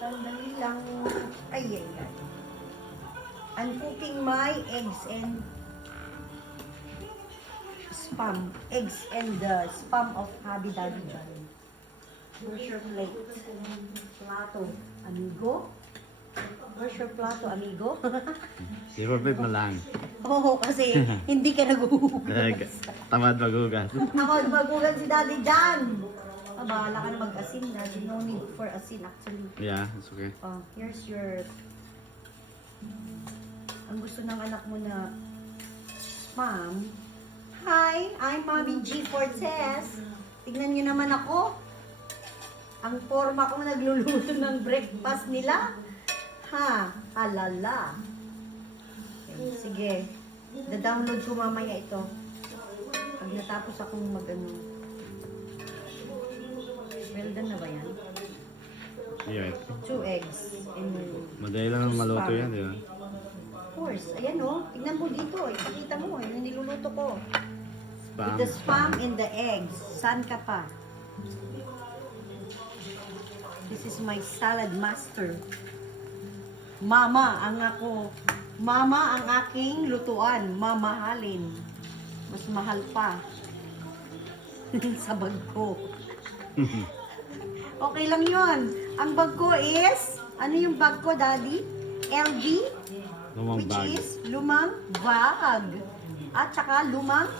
Sandali lang. Ay, ay, ay. I'm cooking my eggs and spam. Eggs and the spam of Habi Daddy John. Where's your plate? Plato, amigo? Where's your plato, amigo? Si Robert malang. Oo, kasi hindi ka naghuhugas. Tamad maghugas. Ako magugan si Daddy John. Ah, bahala ka na mag-asin. Daddy, no need for asin actually. Yeah, it's okay. Oh, here's your... Ang gusto ng anak mo na spam. Hi, I'm Mommy G Fortes. Tignan niyo naman ako. Ang forma ko nagluluto ng breakfast nila. Ha, halala. Okay, sige. Da-download ko mamaya ito. Pag natapos akong mag-ano. Well done na ba yan? Yeah. 2 eggs. And Madali lang ang maluto yan, di ba? of course. Ayan o. Tignan mo dito. Ipakita mo. Yung niluluto ko. Spam. With the spam and the eggs. Saan ka pa? This is my salad master. Mama ang ako. Mama ang aking lutuan. Mamahalin. Mas mahal pa. Sa bag ko. Okay lang yun. Ang bag ko is, ano yung bag ko, Daddy? LV? Lumang Which bag. is lumang bag. At saka lumang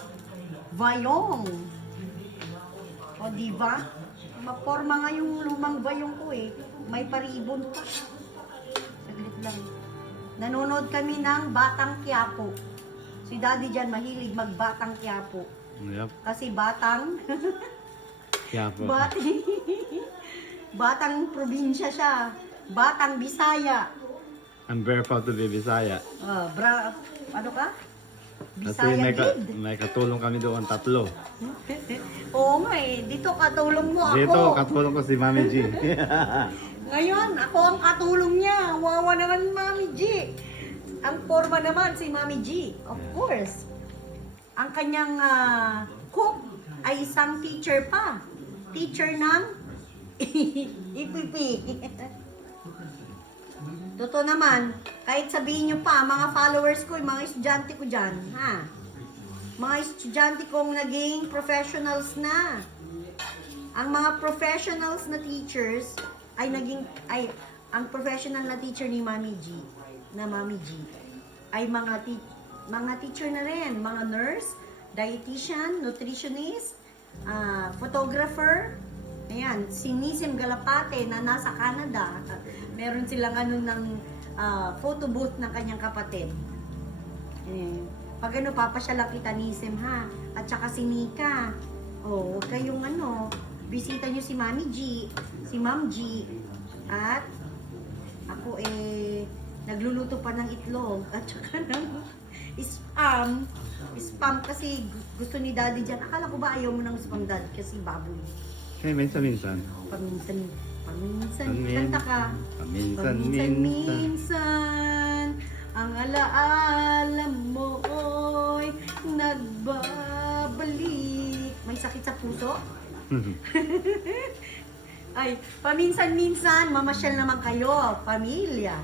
bayong. O, diba? Maporma nga yung lumang bayong ko eh. May paribon pa. Saglit lang. Nanonood kami ng Batang Quiapo. Si Daddy dyan mahilig mag-Batang Quiapo. Yep. Kasi batang, Kaya po. batang probinsya siya. Batang Bisaya. I'm very proud to be Bisaya. Ano ka? Kasi Bisaya may katulong kami doon, 3. Oo nga eh. Dito katulong mo ako. Dito, katulong ko si Mami G. Ngayon, ako ang katulong niya. Wawa naman Mami G. Ang forma naman si Mami G. Of course. Ang kanyang cook ay isang teacher pa. Teacher ng IPP. Totoo naman, kahit sabihin nyo pa, mga followers ko, mga estudyante ko dyan, ha? Mga estudyante kong naging professionals na. Ang mga professionals na teachers ay ang professional na teacher ni Mami G, ay mga teacher na rin, mga nurse, dietitian, nutritionist, photographer. Ayan, si Nisim Galapate na nasa Canada. Meron silang ng photo booth ng kanyang kapatid. Pag papasyalan kita Nisim ha. At saka si Mika. Huwag kayong bisita nyo si Mami G, si Ma'am G. At ako nagluluto pa ng itlog. At saka ng spam kasi gusto ni Daddy dyan. Akala ko ba ayaw mo ng spam, Daddy? Kasi baboy. Okay, minsan-minsan. Paminsan. Kanta ka. Paminsan-minsan. Ang alaala mo'y nagbabalik. May sakit sa puso? Ay, paminsan-minsan, mamasyal naman kayo, pamilya.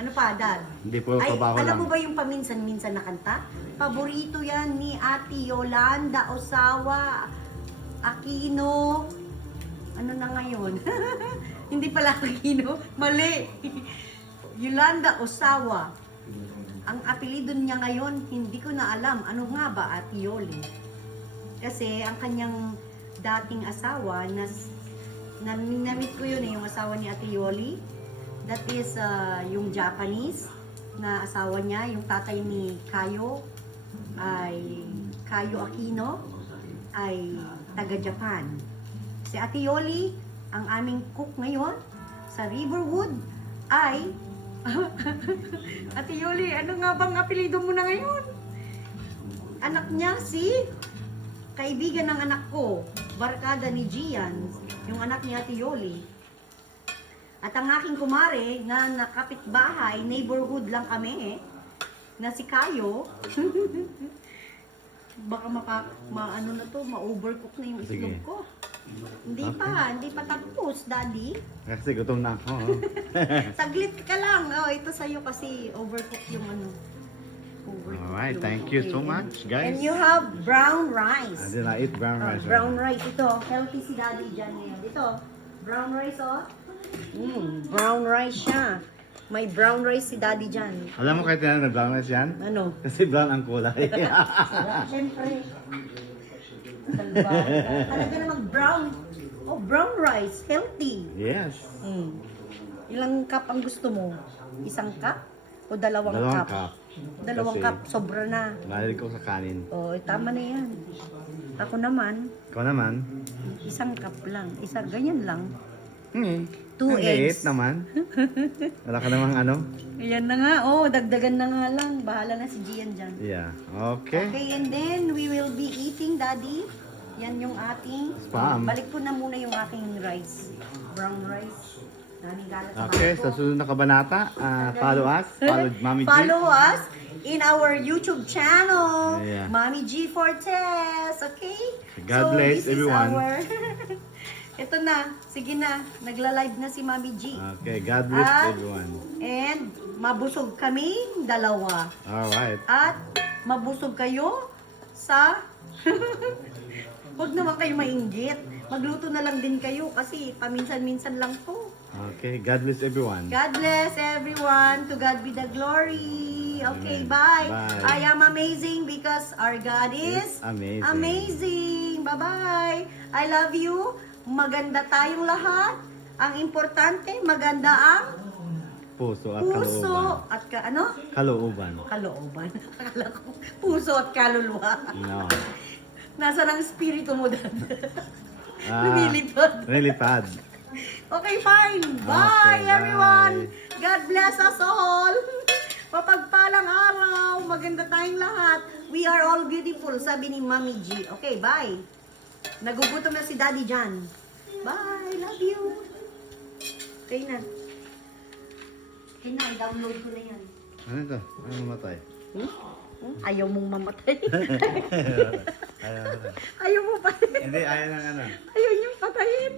Ano pa, Dad? Hindi po pabaho lang. Alam mo ba yung paminsan-minsan na kanta? Paborito yan ni Ate Yolanda Osawa Aquino. Ano na ngayon? Hindi pala Aquino. Mali. Yolanda Osawa. Ang apelido niya ngayon, hindi ko na alam. Ano nga ba, Ate Yoli? Kasi ang kanyang dating asawa, na-meet ko yun yung asawa ni Ate Yoli. That is yung Japanese na asawa niya, yung tatay ni Kayo Aquino ay taga-Japan. Si Ate Yoli, ang aming cook ngayon sa Riverwood ay Ate Yoli, ano nga bang apelido mo na ngayon? Anak niya si kaibigan ng anak ko, barkada ni Gian, yung anak ni Ate Yoli. At ang aking kumare na nakapitbahay, neighborhood lang kami na si Kayo. Baka ma-overcook na yung itlog ko. Hindi pa tapos, Daddy. Kasi gutom na ako. oh. Saglit ka lang. Oh, ito sa'yo kasi overcook yung ano. Overcook Alright, yung- thank you so okay. much, guys. And you have brown I rice. did not eat brown rice. Brown rice. Ito, healthy si Daddy dyan ngayon. Ito, brown rice, oh. Brown rice siya. May brown rice si Daddy dyan. Alam mo kahit yan na brown rice yan? Ano? Kasi brown ang kulay. Siyempre. Talaga namang brown. Oh, brown rice. Healthy. yes. Ilang cup ang gusto mo? Isang cup? O dalawang Dalawang cup? cup. Dalawang Kasi cup. Sobra na. mahilig ko sa kanin. Oh, tama na yan. Ako naman, Ikaw naman? isang cup lang. Isa, ganyan lang. Hmm. 2 Ang eggs. liit naman. Wala ka namang ano? Ayan na nga. Oh, dagdagan na nga lang. Bahala na si Gian dyan. Yeah. Okay. Okay, and then we will be eating, Daddy. Yan yung ating... Spam. Balik ko na muna yung aking rice. Brown rice. Daming galat sa Okay, bahay sa ko. susunod na kabanata, follow us. Follow Mami G. Follow us in our YouTube channel, Yeah. Mommy G Fortes, okay? God bless this is everyone. Ito na, sige na, nagla-live na si Mommy G. Okay, God bless At- everyone. And mabusog kaming dalawa. Alright. At mabusog kayo sa... Huwag naman kayo mainggit. Magluto na lang din kayo kasi paminsan-minsan lang to. Okay, God bless everyone. God bless everyone. To God be the glory. Okay, Amen. bye. Bye. I am amazing because our God is Amazing. amazing. Bye-bye. I love you. Maganda tayong lahat. Ang importante, maganda ang Puso at puso kalooban. at ano? Kalooban. Kalooban. Akala ko, puso at kaluluwa. No. Nasaan ang espiritu mo dad? Ah, Lumilipad. Nilipad. Okay, fine. Bye, Okay, everyone. bye. God bless us all. Mapagpalang araw. Maganda tayong lahat. We are all beautiful, sabi ni Mami G. Okay, bye. Nagugutom na si Daddy Jan. Bye. Love you. Okay na. Okay na, i-download ko na yan. Ano ito? Ano mamatay? Ayaw mong mamatay. Ayaw. Ayaw mo pa. Hindi, ayaw ng ano. Ayaw niyong patayin.